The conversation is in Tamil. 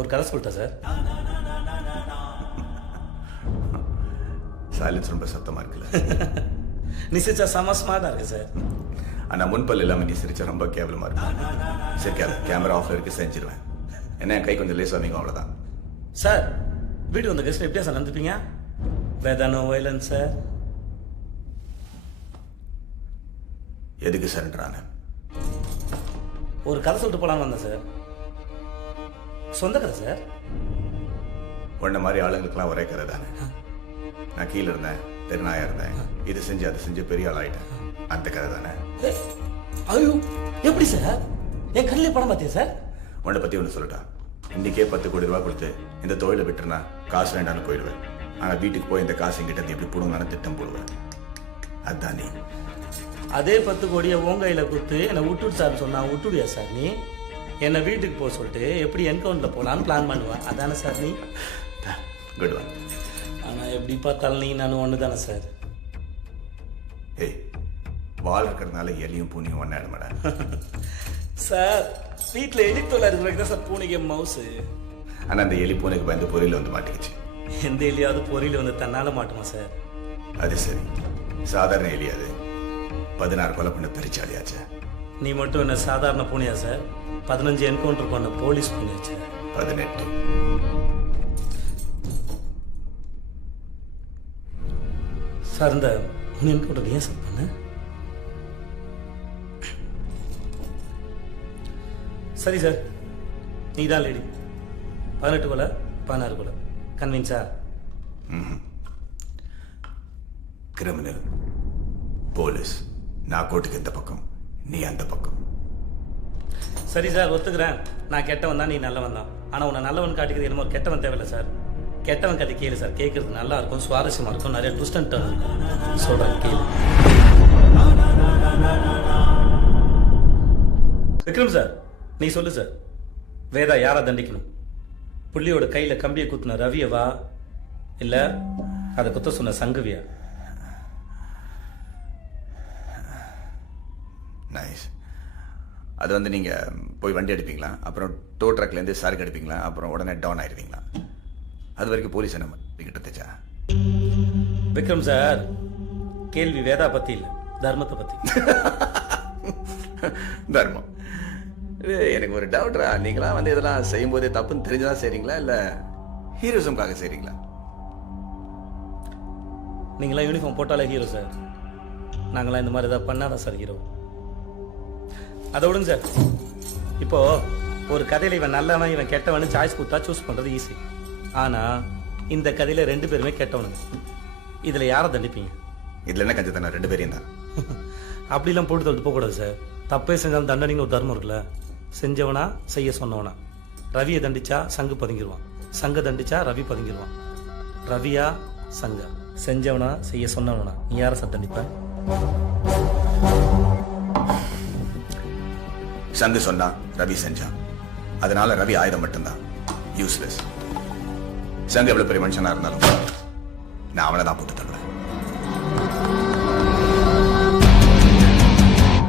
ஒரு கதை சொல்லிட்டேன் சார். சைலன்ஸ் ரொம்ப சத்தமாக இருக்குல்ல? நீ சிரிச்சா செம ஸ்மார்ட்டாக இருக்கு சார். ஆனால் முன்பல் இல்லாமல் நீ சிரிச்சா ரொம்ப கேவலமாக இருக்கும். சரி கேமரா ஆஃப்ல இருக்கு, செஞ்சிருவேன். என்ன என் கை கொஞ்சம் லேஸ் வாங்கிக்கும், அவ்வளோதான். சார் வீட்டுக்கு வந்த கெஸ்ட் எப்படியா சார் நடந்துப்பீங்க? வேதானோ வயலன்ஸ் சார். எதுக்கு சரண்டரான? ஒரு கதை சொல்லிட்டு போலான்னு வந்தேன் சார். சொந்த கதை சார். உன்ன மாதிரி ஆளுங்களுக்கெல்லாம் ஒரே கதை தானே. நான் கீழே இருந்தேன், தெருநாயா இருந்தேன், இது செஞ்சு அதை செஞ்சு பெரிய ஆள் ஆயிட்டேன். அந்த கதை தானே. ஐயோ எப்படி சார்? என் கண்ணிலே படம் பார்த்தியா சார்? உன்னை பற்றி ஒன்று சொல்லட்டா? இன்னைக்கே 10 கோடி ரூபா கொடுத்து இந்த தொழிலை விட்டுருனா காசு வேண்டான்னு போயிடுவேன். ஆனால் வீட்டுக்கு போய் இந்த காசு எங்கிட்ட எப்படி போடுங்கன்னு திட்டம் போடுவேன். அதுதான் நீ. அதே 10 கோடியை உன் கையில் கொடுத்து என்னை விட்டுடு சார்னு சொன்னா விட்டுடுயா சார் நீ? என்னை வீட்டுக்கு போக சொல்லிட்டு எப்படி என்கவுண்டரில் போகலான்னு பிளான் பண்ணுவேன். அதானே சார் நீ? Good one. ஆனால் எப்படி பார்த்தாலும் நீ நானும் ஒன்று தானே சார்? ஏய், வால் இருக்கிறதுனால எலியும் பூனையும் ஒன்றா இடமாடா. சார் வீட்டில் எலி தொல்லை இருக்கிறது தான் சார் பூனைக்கு மவுசு. ஆனால் அந்த எலி பூனைக்கு பயந்து பொரியல வந்து மாட்டிக்கிச்சு. எந்த எலியாவது பொரியல வந்து தன்னால மாட்டுமா சார்? அது சரி, சாதாரண எலி அது 16 கொலை பண்ண பெருச்சாலியாச்சு. நீ மட்டும் என்ன சாதாரண பூனையா சார்? 15 என்கவுண்டர் பண்ண போலீஸ் பூனையாச்சு. 18. சார் இந்த என்கவுண்டர் ஏன் சார் பண்ண? சரி சார், நீ தான் லேடி. 18 கொலை 16 கொலை. கன்வின்ஸா? கிரிமினல், போலீஸ், நான் கோட்டுக்கு இந்த பக்கம், நீ அந்த பக்கம். சரி சார், ஒத்துக்கிறேன். நான் கெட்டவன் தான், நீ நல்லவன் தான். ஆனால் உன்னை நல்லவன் காட்டிக்கிறது என்னமோ கெட்டவன் தேவையில்லை சார். கெட்டவன் கதை கேளு சார். கேட்கறது நல்லா இருக்கும், சுவாரஸ்யமாக இருக்கும், நிறைய ட்விஸ்ட் அண்ட் டர்ன் இருக்கும். சொல்கிறேன் கேளு. விக்ரம் சார், நீ சொல்லு சார். வேதா யாரை தண்டிக்கணும்? புள்ளியோட கையில் கம்பியை குத்துன ரவியவா, இல்லை அதை குத்த சொன்ன சங்குவியா? நைஸ். அது வந்து நீங்கள் போய் வண்டி அடிப்பீங்களா, அப்புறம் டோ ட்ரக்லேருந்து சரக்கு அடிப்பீங்களா, அப்புறம் உடனே டவுன் ஆயிடுவீங்களா? அது வரைக்கும் போலீஸ் என்ன கிட்ட தச்சா? விக்ரம் சார், கேள்வி வேதா பற்றி இல்லை, தர்மத்தை பற்றி. தர்மம்? எனக்கு ஒரு டவுட்ரா. நீங்களாம் வந்து இதெல்லாம் செய்யும்போதே தப்புன்னு தெரிஞ்சுதான் செய்றீங்களா, இல்லை ஹீரோசம்காக செய்றீங்களா? நீங்களாம் யூனிஃபார்ம் போட்டாலே ஹீரோ சார். நாங்களாம் இந்த மாதிரி ஏதாவது பண்ணாதான் சார் ஹீரோ. அதை விடுங்க சார். இப்போ ஒரு கதையில் இவன் நல்லவன் இவன் கெட்டவனு சாய்ஸ் கொடுத்தா சூஸ் பண்ணுறது ஈஸி. ஆனால் இந்த கதையில் 2 பேருமே கெட்டவனுங்க. இதில் யாரை தண்டிப்பீங்க? இதில் என்ன கஞ்ச தானே, 2 பேரையும் தான். அப்படிலாம் போட்டு தள்ளிட்டு போகக்கூடாது சார். தப்பே செஞ்சாலும் தண்டனைன்னு ஒரு தர்மம் இருக்குல்ல. செஞ்சவனா செய்ய சொன்னவனா. ரவியை தண்டிச்சா சங்கு பதுங்கிடுவான், சங்க தண்டிச்சா ரவி பதுங்கிடுவான். ரவியா சங்கா? செஞ்சவனா செய்ய சொன்னவனா? நீ யாரை சார் தண்டிப்ப? சங்கு சொன்னா ரவி செஞ்சான், அதனால ரவி ஆயுதம் மட்டும்தான், யூஸ்லெஸ். சங்கு எவ்வளவு பெரிய மனுஷனா இருந்தாலும் நான் அவனை தான் போட்டு தள்ளுவேன்.